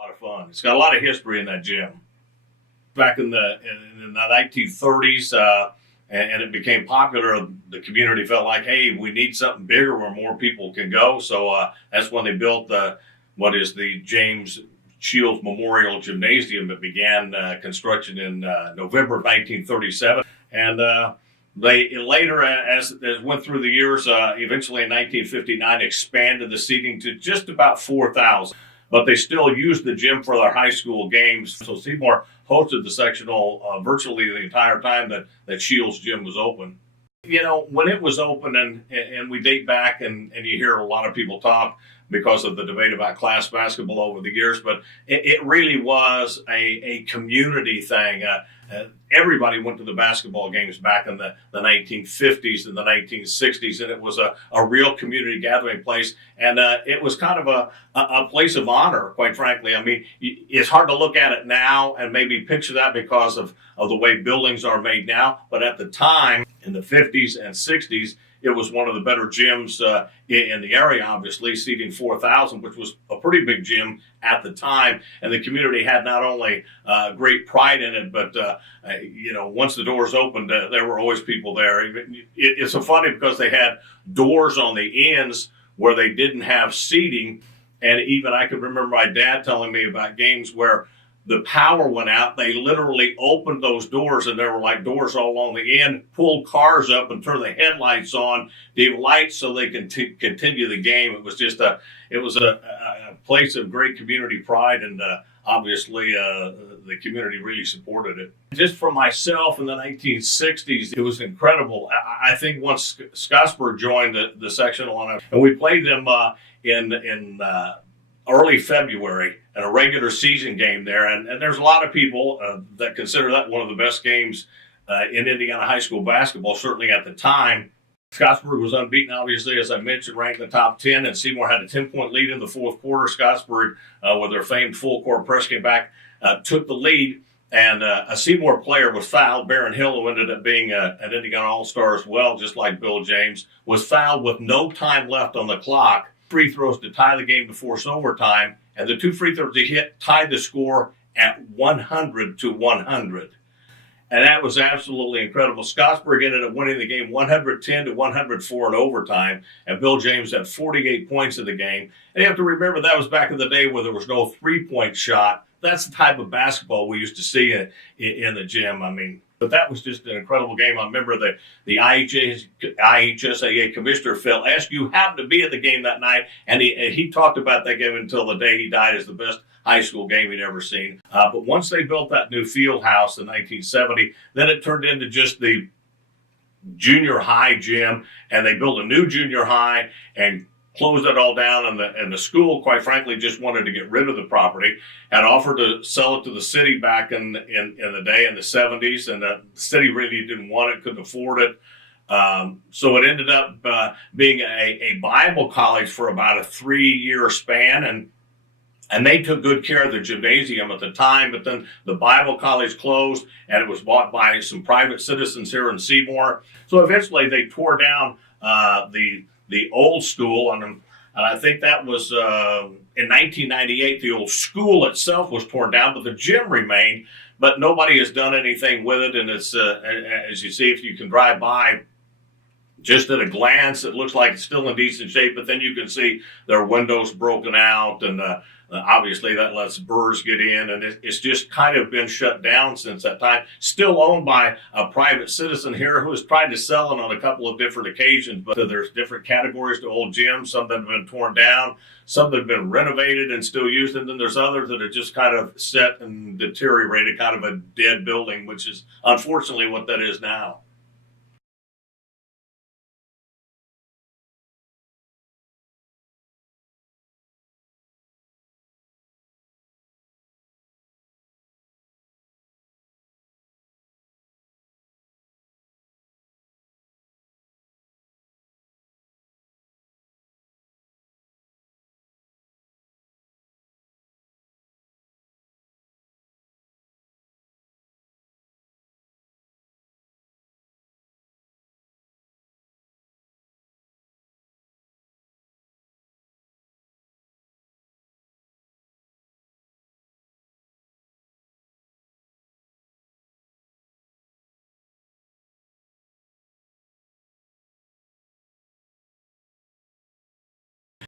lot of fun. It's got a lot of history in that gym. Back in the 1930s, and it became popular, the community felt like, hey, we need something bigger where more people can go. So that's when they built what is the James Shields Memorial Gymnasium. It began construction in November of 1937. And they later, as went through the years, eventually in 1959, expanded the seating to just about 4,000. But they still used the gym for their high school games. So Seymour hosted the sectional virtually the entire time that Shields Gym was open. You know, when it was open, and we date back, and you hear a lot of people talk because of the debate about class basketball over the years, but it really was a community thing. Everybody went to the basketball games back in the 1950s and the 1960s, and it was a real community gathering place. And it was kind of a place of honor, quite frankly. I mean, it's hard to look at it now and maybe picture that because of the way buildings are made now. But at the time, in the 50s and 60s, it was one of the better gyms in the area, obviously, seating 4,000, which was a pretty big gym at the time. And the community had not only great pride in it, but, once the doors opened, there were always people there. It's so funny because they had doors on the ends where they didn't have seating. And even I could remember my dad telling me about games where the power went out. They literally opened those doors, and there were like doors all along the end, pulled cars up and turned the headlights on, gave lights so they could continue the game. It was just a place of great community pride, and obviously the community really supported it. Just for myself in the 1960s, it was incredible. I think once Scottsburg joined the sectional, and we played them in early February in a regular season game there. And there's a lot of people that consider that one of the best games in Indiana high school basketball, certainly at the time. Scottsburg was unbeaten, obviously, as I mentioned, ranked in the top 10, and Seymour had a 10-point lead in the fourth quarter. Scottsburg, with their famed full-court press, came back, took the lead, and a Seymour player was fouled. Barron Hill, who ended up being an Indiana All-Star as well, just like Bill James, was fouled with no time left on the clock. Free throws to tie the game to force overtime, and the two free throws he hit tied the score at 100-100. And that was absolutely incredible. Scottsburg ended up winning the game 110-104 in overtime, and Bill James had 48 points in the game. And you have to remember that was back in the day where there was no three-point shot. That's the type of basketball we used to see in the gym. I mean, but that was just an incredible game. I remember the IHSAA commissioner, Phil Eskew, happened to be at the game that night, and he talked about that game until the day he died as the best high school game he'd ever seen. But once they built that new field house in 1970, then it turned into just the junior high gym, and they built a new junior high and closed it all down, and the school, quite frankly, just wanted to get rid of the property, had offered to sell it to the city back in the day, in the 70s, and the city really didn't want it, couldn't afford it. So it ended up being a Bible college for about a 3-year span, and they took good care of the gymnasium at the time, but then the Bible college closed, and it was bought by some private citizens here in Seymour. So eventually they tore down the old school, and I think that was in 1998. The old school itself was torn down, but the gym remained. But nobody has done anything with it, and it's as you see, if you can drive by, just at a glance, it looks like it's still in decent shape. But then you can see there are windows broken out, and obviously that lets birds get in, and it's just kind of been shut down since that time. Still owned by a private citizen here who has tried to sell it on a couple of different occasions, but there's different categories to old gyms. Some that have been torn down, some that have been renovated and still used, and then there's others that are just kind of set and deteriorated, kind of a dead building, which is unfortunately what that is now.